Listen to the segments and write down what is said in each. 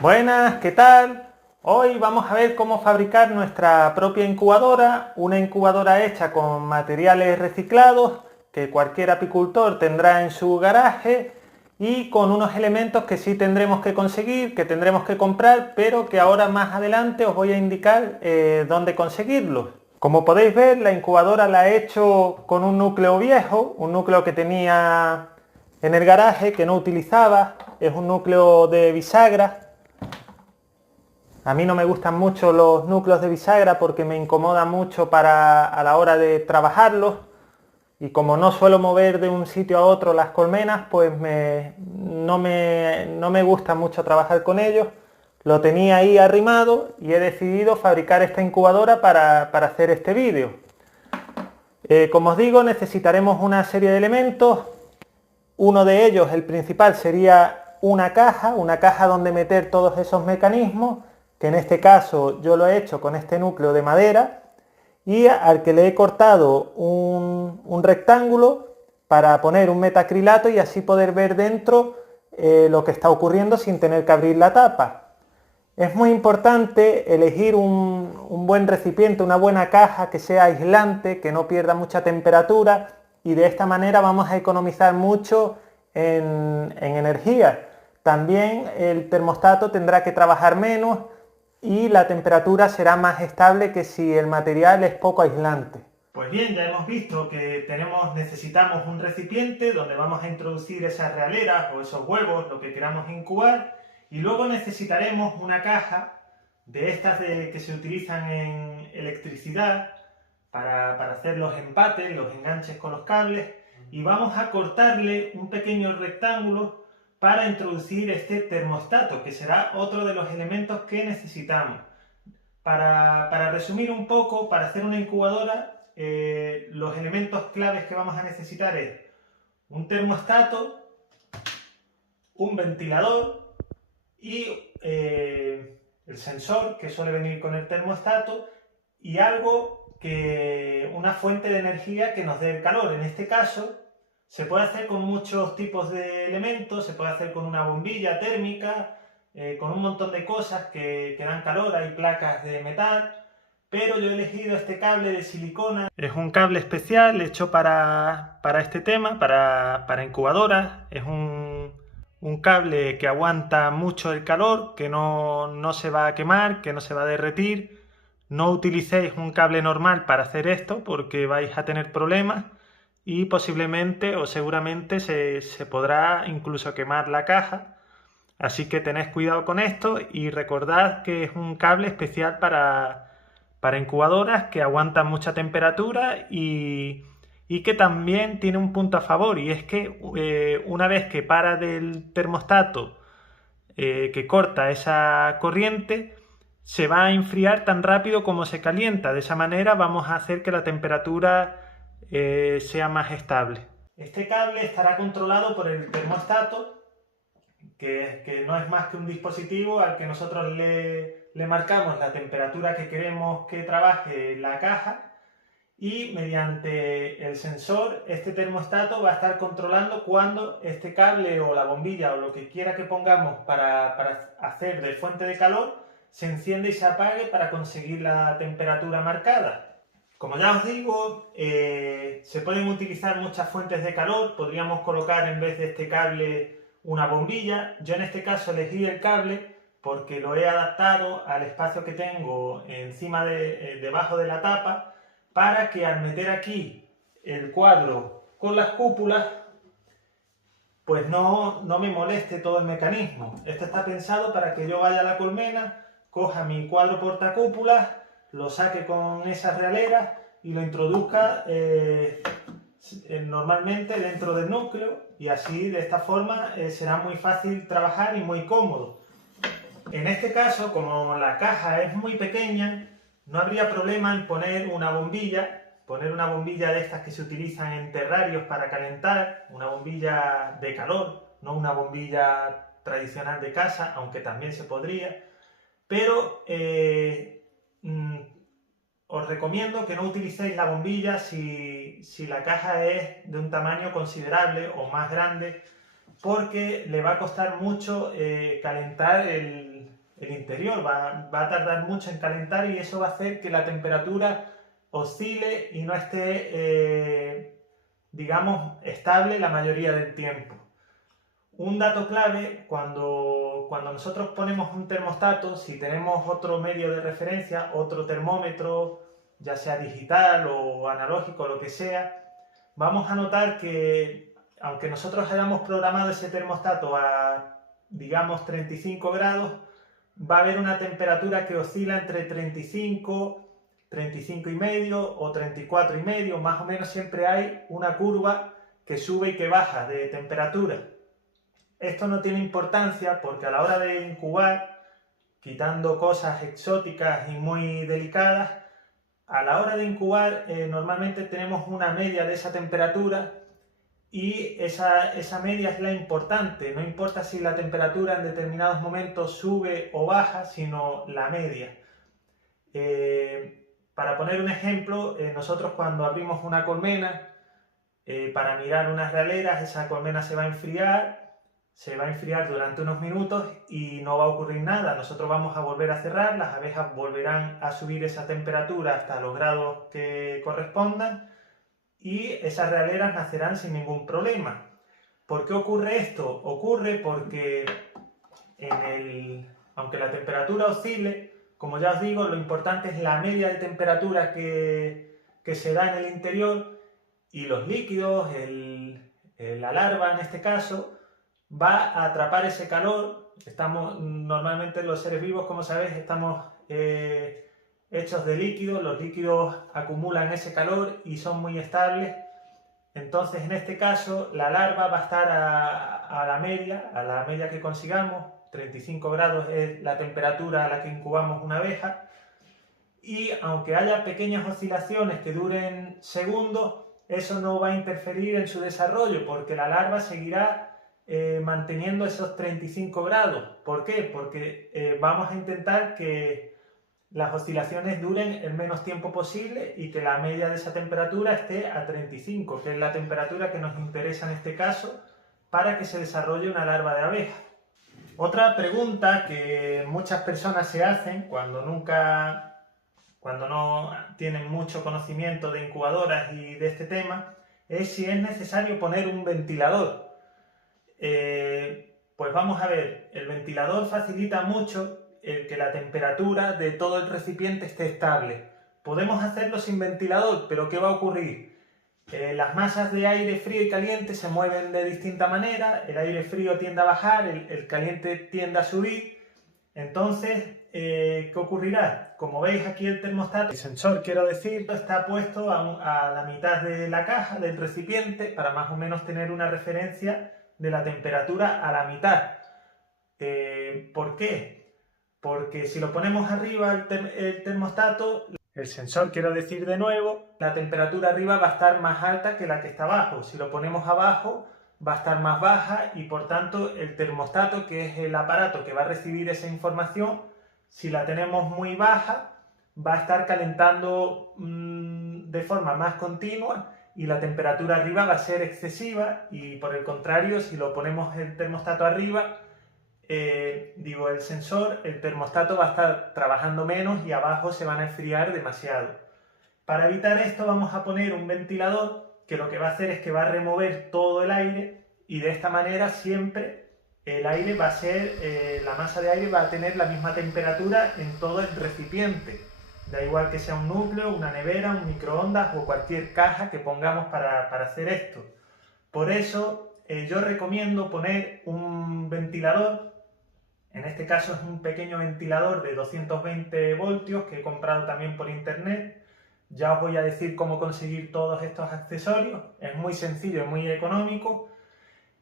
Buenas, ¿qué tal? Hoy vamos a ver cómo fabricar nuestra propia incubadora, una incubadora hecha con materiales reciclados que cualquier apicultor tendrá en su garaje y con unos elementos que sí tendremos que conseguir, que tendremos que comprar, pero que ahora más adelante os voy a indicar dónde conseguirlos. Como podéis ver, la incubadora la he hecho con un núcleo viejo, un núcleo que tenía en el garaje que no utilizaba, es un núcleo de bisagra. A mí no me gustan mucho los núcleos de bisagra porque me incomoda mucho a la hora de trabajarlos, y como no suelo mover de un sitio a otro las colmenas, pues no me gusta mucho trabajar con ellos. Lo tenía ahí arrimado y he decidido fabricar esta incubadora para hacer este vídeo. Como os digo, necesitaremos una serie de elementos. Uno de ellos, el principal, sería una caja donde meter todos esos mecanismos, que en este caso yo lo he hecho con este núcleo de madera y al que le he cortado un rectángulo para poner un metacrilato y así poder ver dentro lo que está ocurriendo sin tener que abrir la tapa. Es muy importante elegir un buen recipiente, una buena caja que sea aislante, que no pierda mucha temperatura, y de esta manera vamos a economizar mucho en energía. También el termostato tendrá que trabajar menos y la temperatura será más estable que si el material es poco aislante. Pues bien, ya hemos visto que necesitamos un recipiente donde vamos a introducir esas realeras o esos huevos, lo que queramos incubar, y luego necesitaremos una caja de estas que se utilizan en electricidad para hacer los empates, los enganches con los cables, y vamos a cortarle un pequeño rectángulo para introducir este termostato, que será otro de los elementos que necesitamos. Para resumir un poco, para hacer una incubadora, los elementos claves que vamos a necesitar es un termostato, un ventilador y el sensor que suele venir con el termostato, y una fuente de energía que nos dé el calor. En este caso se puede hacer con muchos tipos de elementos, se puede hacer con una bombilla térmica, con un montón de cosas que dan calor. Hay placas de metal, pero yo he elegido este cable de silicona. Es un cable especial hecho para este tema, para incubadoras. Es un cable que aguanta mucho el calor, que no se va a quemar, que no se va a derretir. No utilicéis un cable normal para hacer esto porque vais a tener problemas y posiblemente o seguramente se podrá incluso quemar la caja. Así que tened cuidado con esto y recordad que es un cable especial para incubadoras, que aguanta mucha temperatura y que también tiene un punto a favor, y es que una vez que para del termostato, que corta esa corriente, se va a enfriar tan rápido como se calienta. De esa manera vamos a hacer que la temperatura sea más estable. Este cable estará controlado por el termostato, que no es más que un dispositivo al que nosotros le marcamos la temperatura que queremos que trabaje la caja, y mediante el sensor este termostato va a estar controlando cuando este cable o la bombilla o lo que quiera que pongamos para hacer de fuente de calor se enciende y se apague para conseguir la temperatura marcada. Como ya os digo, se pueden utilizar muchas fuentes de calor. Podríamos colocar en vez de este cable una bombilla. Yo en este caso elegí el cable porque lo he adaptado al espacio que tengo debajo de la tapa, para que al meter aquí el cuadro con las cúpulas, pues no me moleste todo el mecanismo. Esto está pensado para que yo vaya a la colmena, coja mi cuadro portacúpulas, lo saque con esas realeras y lo introduzca normalmente dentro del núcleo, y así de esta forma será muy fácil trabajar y muy cómodo. En este caso, como la caja es muy pequeña, no habría problema en poner una bombilla de estas que se utilizan en terrarios para calentar, una bombilla de calor, no una bombilla tradicional de casa, aunque también se podría, pero os recomiendo que no utilicéis la bombilla si la caja es de un tamaño considerable o más grande, porque le va a costar mucho calentar el interior, va a tardar mucho en calentar y eso va a hacer que la temperatura oscile y no esté, digamos, estable la mayoría del tiempo. Un dato clave, cuando nosotros ponemos un termostato, si tenemos otro medio de referencia, otro termómetro, ya sea digital o analógico, lo que sea, vamos a notar que aunque nosotros hayamos programado ese termostato a, digamos, 35 grados, va a haber una temperatura que oscila entre 35, 35 y medio o 34 y medio, más o menos siempre hay una curva que sube y que baja de temperatura. Esto no tiene importancia porque a la hora de incubar, quitando cosas exóticas y muy delicadas, a la hora de incubar normalmente tenemos una media de esa temperatura y esa media es la importante. No importa si la temperatura en determinados momentos sube o baja, sino la media. Para poner un ejemplo, nosotros cuando abrimos una colmena para mirar unas realeras, esa colmena se va a enfriar durante unos minutos y no va a ocurrir nada. Nosotros vamos a volver a cerrar, las abejas volverán a subir esa temperatura hasta los grados que correspondan y esas realeras nacerán sin ningún problema. ¿Por qué ocurre esto? Ocurre porque aunque la temperatura oscile, como ya os digo, lo importante es la media de temperatura que se da en el interior y los líquidos, la larva en este caso, va a atrapar ese calor. Normalmente los seres vivos, como sabéis, estamos hechos de líquidos, los líquidos acumulan ese calor y son muy estables. Entonces, en este caso, la larva va a estar a la media que consigamos. 35 grados es la temperatura a la que incubamos una abeja. Y aunque haya pequeñas oscilaciones que duren segundos, eso no va a interferir en su desarrollo porque la larva seguirá manteniendo esos 35 grados. ¿Por qué? Porque vamos a intentar que las oscilaciones duren el menos tiempo posible y que la media de esa temperatura esté a 35, que es la temperatura que nos interesa en este caso para que se desarrolle una larva de abeja. Otra pregunta que muchas personas se hacen cuando no tienen mucho conocimiento de incubadoras y de este tema es si es necesario poner un ventilador. Pues vamos a ver, el ventilador facilita mucho el que la temperatura de todo el recipiente esté estable. Podemos hacerlo sin ventilador, pero ¿qué va a ocurrir? Las masas de aire frío y caliente se mueven de distinta manera, el aire frío tiende a bajar, el caliente tiende a subir. Entonces, ¿qué ocurrirá? Como veis aquí el termostato, el sensor quiero decir, está puesto a la mitad de la caja, del recipiente, para más o menos tener una referencia de la temperatura a la mitad. ¿Por qué? Porque si lo ponemos arriba el termostato, el sensor quiero decir de nuevo, la temperatura arriba va a estar más alta que la que está abajo. Si lo ponemos abajo va a estar más baja y por tanto el termostato, que es el aparato que va a recibir esa información, si la tenemos muy baja va a estar calentando de forma más continua y la temperatura arriba va a ser excesiva y por el contrario, si lo ponemos el termostato arriba, el sensor, el termostato va a estar trabajando menos y abajo se van a enfriar demasiado. Para evitar esto vamos a poner un ventilador que lo que va a hacer es que va a remover todo el aire y de esta manera siempre el aire va a ser, la masa de aire va a tener la misma temperatura en todo el recipiente. Da igual que sea un núcleo, una nevera, un microondas o cualquier caja que pongamos para hacer esto. Por eso yo recomiendo poner un ventilador. En este caso es un pequeño ventilador de 220 voltios que he comprado también por internet. Ya os voy a decir cómo conseguir todos estos accesorios. Es muy sencillo y muy económico.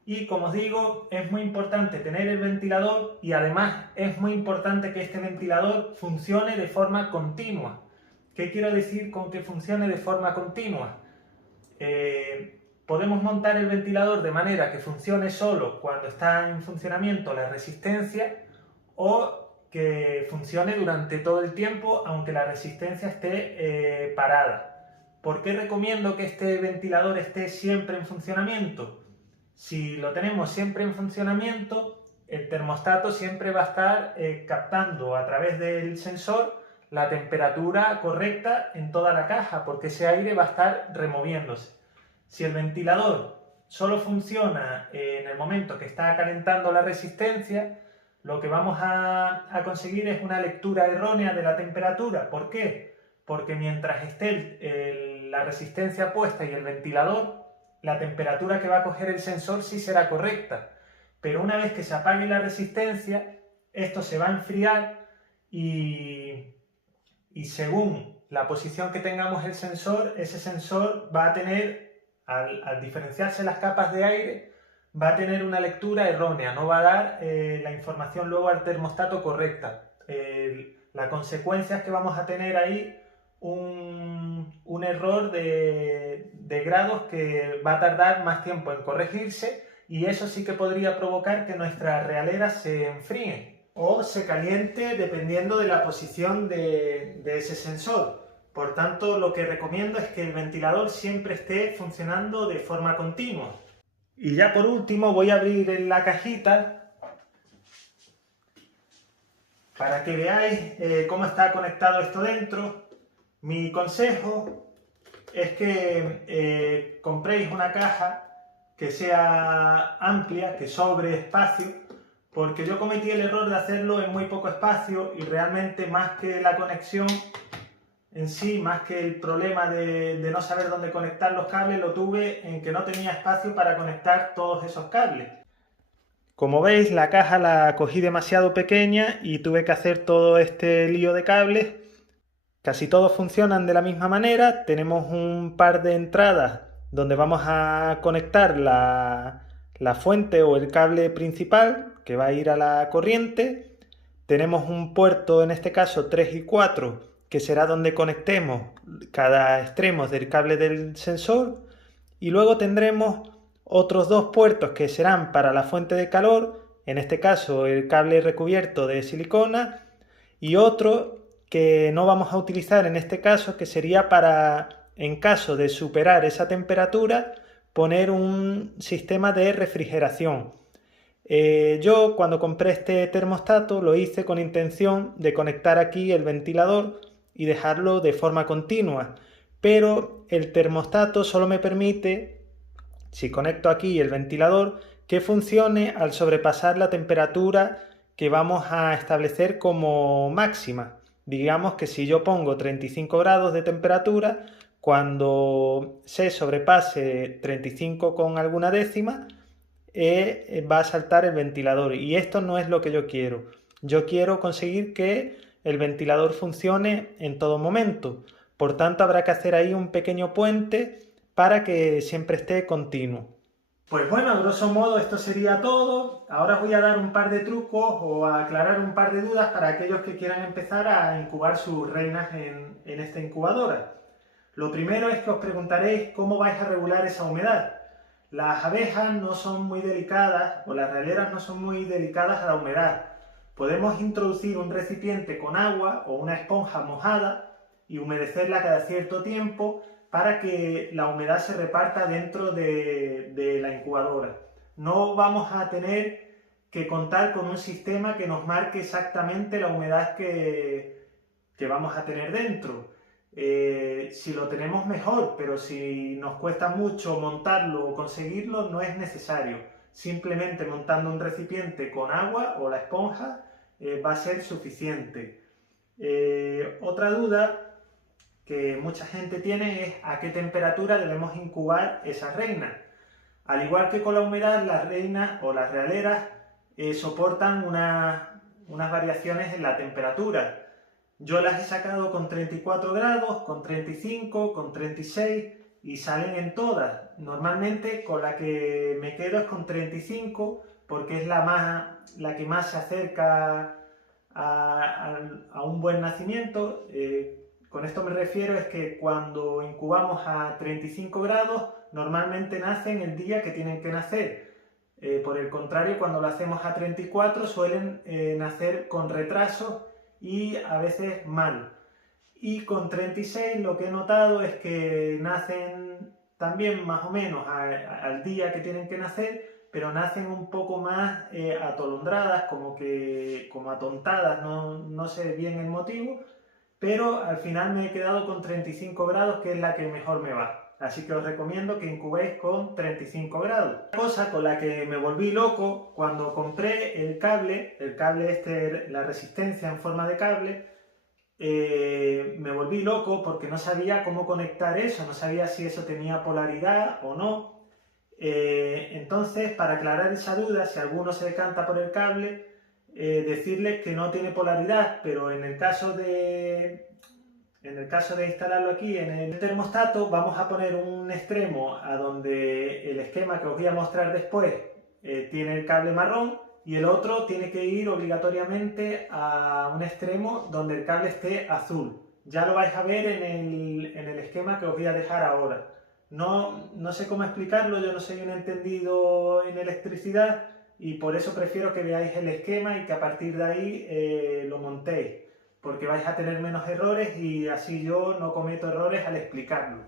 Y como os digo, es muy importante tener el ventilador y además es muy importante que este ventilador funcione de forma continua. ¿Qué quiero decir con que funcione de forma continua? Podemos montar el ventilador de manera que funcione solo cuando está en funcionamiento la resistencia o que funcione durante todo el tiempo aunque la resistencia esté parada. ¿Por qué recomiendo que este ventilador esté siempre en funcionamiento? Si lo tenemos siempre en funcionamiento, el termostato siempre va a estar captando a través del sensor la temperatura correcta en toda la caja, porque ese aire va a estar removiéndose. Si el ventilador solo funciona en el momento que está calentando la resistencia, lo que vamos a conseguir es una lectura errónea de la temperatura. ¿Por qué? Porque mientras esté la resistencia puesta y el ventilador, la temperatura que va a coger el sensor sí será correcta. Pero una vez que se apague la resistencia, esto se va a enfriar y según la posición que tengamos el sensor, ese sensor va a tener, al diferenciarse las capas de aire, va a tener una lectura errónea, no va a dar la información luego al termostato correcta. La consecuencia es que vamos a tener ahí un error de grados que va a tardar más tiempo en corregirse, y eso sí que podría provocar que nuestras realeras se enfríen o se caliente dependiendo de la posición de ese sensor. Por tanto, lo que recomiendo es que el ventilador siempre esté funcionando de forma continua. Y ya por último voy a abrir la cajita para que veáis cómo está conectado esto dentro. Mi consejo es que compréis una caja que sea amplia, que sobre espacio, porque yo cometí el error de hacerlo en muy poco espacio y realmente más que la conexión en sí, más que el problema de no saber dónde conectar los cables, lo tuve en que no tenía espacio para conectar todos esos cables. Como veis, la caja la cogí demasiado pequeña y tuve que hacer todo este lío de cables. Casi todos funcionan de la misma manera. Tenemos un par de entradas donde vamos a conectar la fuente o el cable principal que va a ir a la corriente. Tenemos un puerto, en este caso 3 y 4, que será donde conectemos cada extremo del cable del sensor. Y luego tendremos otros dos puertos que serán para la fuente de calor, en este caso el cable recubierto de silicona, y otro que no vamos a utilizar en este caso, que sería para, en caso de superar esa temperatura, poner un sistema de refrigeración. Yo cuando compré este termostato lo hice con intención de conectar aquí el ventilador y dejarlo de forma continua, pero el termostato solo me permite, si conecto aquí el ventilador, que funcione al sobrepasar la temperatura que vamos a establecer como máxima. Digamos que si yo pongo 35 grados de temperatura, cuando se sobrepase 35 con alguna décima, va a saltar el ventilador, y esto no es lo que yo quiero. Yo quiero conseguir que el ventilador funcione en todo momento. Por tanto, habrá que hacer ahí un pequeño puente para que siempre esté continuo. Pues bueno, a grosso modo esto sería todo. Ahora os voy a dar un par de trucos o a aclarar un par de dudas para aquellos que quieran empezar a incubar sus reinas en esta incubadora. Lo primero es que os preguntaréis cómo vais a regular esa humedad. Las abejas no son muy delicadas, o las realeras no son muy delicadas a la humedad. Podemos introducir un recipiente con agua o una esponja mojada y humedecerla cada cierto tiempo para que la humedad se reparta dentro de la incubadora. No vamos a tener que contar con un sistema que nos marque exactamente la humedad que vamos a tener dentro. Si lo tenemos mejor, pero si nos cuesta mucho montarlo o conseguirlo, no es necesario. Simplemente montando un recipiente con agua o la esponja va a ser suficiente. Otra duda que mucha gente tiene es a qué temperatura debemos incubar esas reinas. Al igual que con la humedad, las reinas o las realeras soportan unas variaciones en la temperatura. Yo las he sacado con 34 grados, con 35, con 36 y salen en todas. Normalmente con la que me quedo es con 35 porque es la que más se acerca a un buen nacimiento. Con esto me refiero es que cuando incubamos a 35 grados normalmente nacen el día que tienen que nacer. Por el contrario, cuando lo hacemos a 34 suelen nacer con retraso y a veces mal. Y con 36 lo que he notado es que nacen también más o menos al día que tienen que nacer, pero nacen un poco más atolondradas, como atontadas, no sé bien el motivo, pero al final me he quedado con 35 grados, que es la que mejor me va. Así que os recomiendo que incubéis con 35 grados. Una cosa con la que me volví loco cuando compré el cable este, la resistencia en forma de cable, me volví loco porque no sabía cómo conectar eso, no sabía si eso tenía polaridad o no. Entonces, para aclarar esa duda, si alguno se decanta por el cable, decirles que no tiene polaridad, pero en el caso de instalarlo aquí en el termostato, vamos a poner un extremo a donde el esquema que os voy a mostrar después tiene el cable marrón, y el otro tiene que ir obligatoriamente a un extremo donde el cable esté azul. Ya lo vais a ver en el esquema que os voy a dejar ahora. No sé cómo explicarlo, yo no soy un entendido en electricidad y por eso prefiero que veáis el esquema y que a partir de ahí lo montéis, porque vais a tener menos errores y así yo no cometo errores al explicarlo.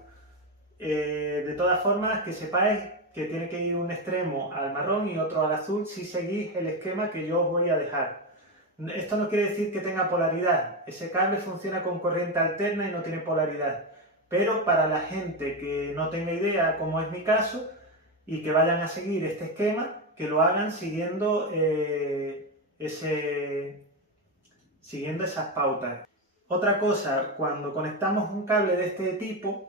De todas formas, que sepáis que tiene que ir un extremo al marrón y otro al azul si seguís el esquema que yo os voy a dejar. Esto no quiere decir que tenga polaridad, ese cable funciona con corriente alterna y no tiene polaridad. Pero para la gente que no tenga idea, como es mi caso, y que vayan a seguir este esquema, que lo hagan siguiendo esas pautas. Otra cosa, cuando conectamos un cable de este tipo,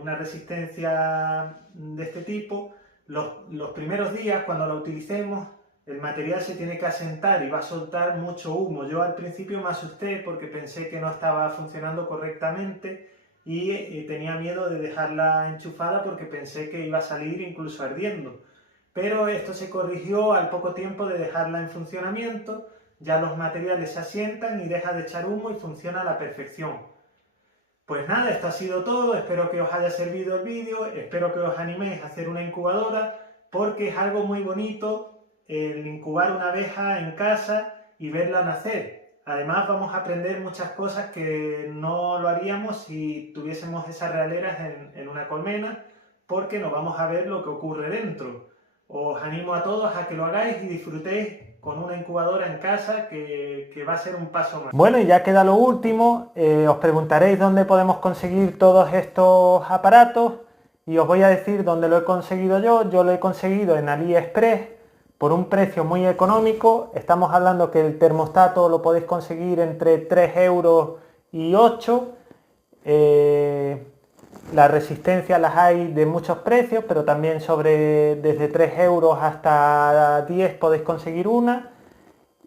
una resistencia de este tipo, los primeros días cuando lo utilicemos, el material se tiene que asentar y va a soltar mucho humo. Yo al principio me asusté porque pensé que no estaba funcionando correctamente y tenía miedo de dejarla enchufada porque pensé que iba a salir incluso ardiendo. Pero esto se corrigió al poco tiempo de dejarla en funcionamiento. Ya los materiales se asientan y deja de echar humo y funciona a la perfección. Pues nada, esto ha sido todo, espero que os haya servido el vídeo, espero que os animéis a hacer una incubadora, porque es algo muy bonito el incubar una abeja en casa y verla nacer. Además vamos a aprender muchas cosas que no lo haríamos si tuviésemos esas realeras en una colmena, porque no vamos a ver lo que ocurre dentro. Os animo a todos a que lo hagáis y disfrutéis con una incubadora en casa, que va a ser un paso más. Bueno, y ya queda lo último. Os preguntaréis dónde podemos conseguir todos estos aparatos y os voy a decir dónde lo he conseguido yo. Yo lo he conseguido en AliExpress por un precio muy económico. Estamos hablando que el termostato lo podéis conseguir entre 3 euros y 8. La resistencia las hay de muchos precios, pero también desde 3 euros hasta 10 podéis conseguir una.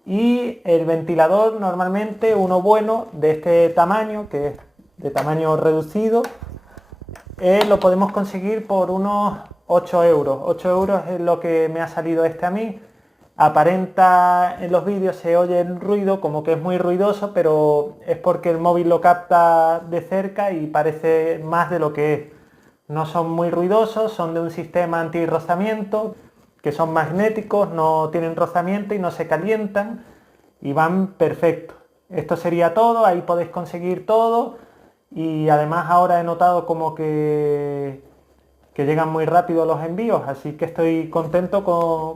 Y el ventilador, normalmente uno bueno de este tamaño, que es de tamaño reducido, lo podemos conseguir por unos 8 euros. 8 euros es lo que me ha salido este a mí. Aparenta, en los vídeos se oye el ruido como que es muy ruidoso, pero es porque el móvil lo capta de cerca y parece más de lo que es. No son muy ruidosos, son de un sistema anti-rozamiento, que son magnéticos, no tienen rozamiento y no se calientan y van perfectos. Esto sería todo, ahí podéis conseguir todo y además ahora he notado como que llegan muy rápido los envíos, así que estoy contento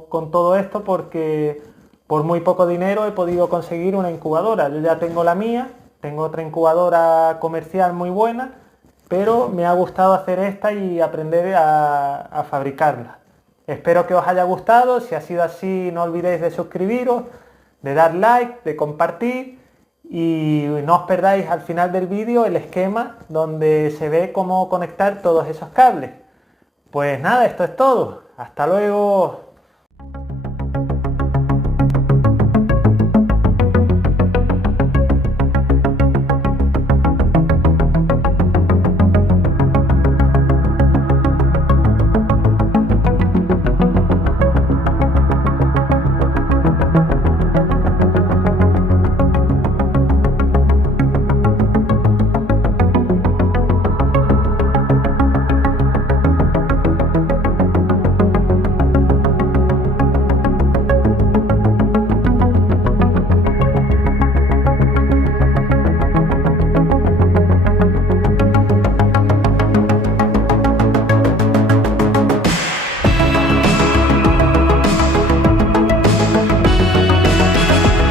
con todo esto porque por muy poco dinero he podido conseguir una incubadora. Yo ya tengo la mía, tengo otra incubadora comercial muy buena, pero me ha gustado hacer esta y aprender a fabricarla. Espero que os haya gustado, si ha sido así no olvidéis de suscribiros, de dar like, de compartir y no os perdáis al final del vídeo el esquema donde se ve cómo conectar todos esos cables. Pues nada, esto es todo. Hasta luego.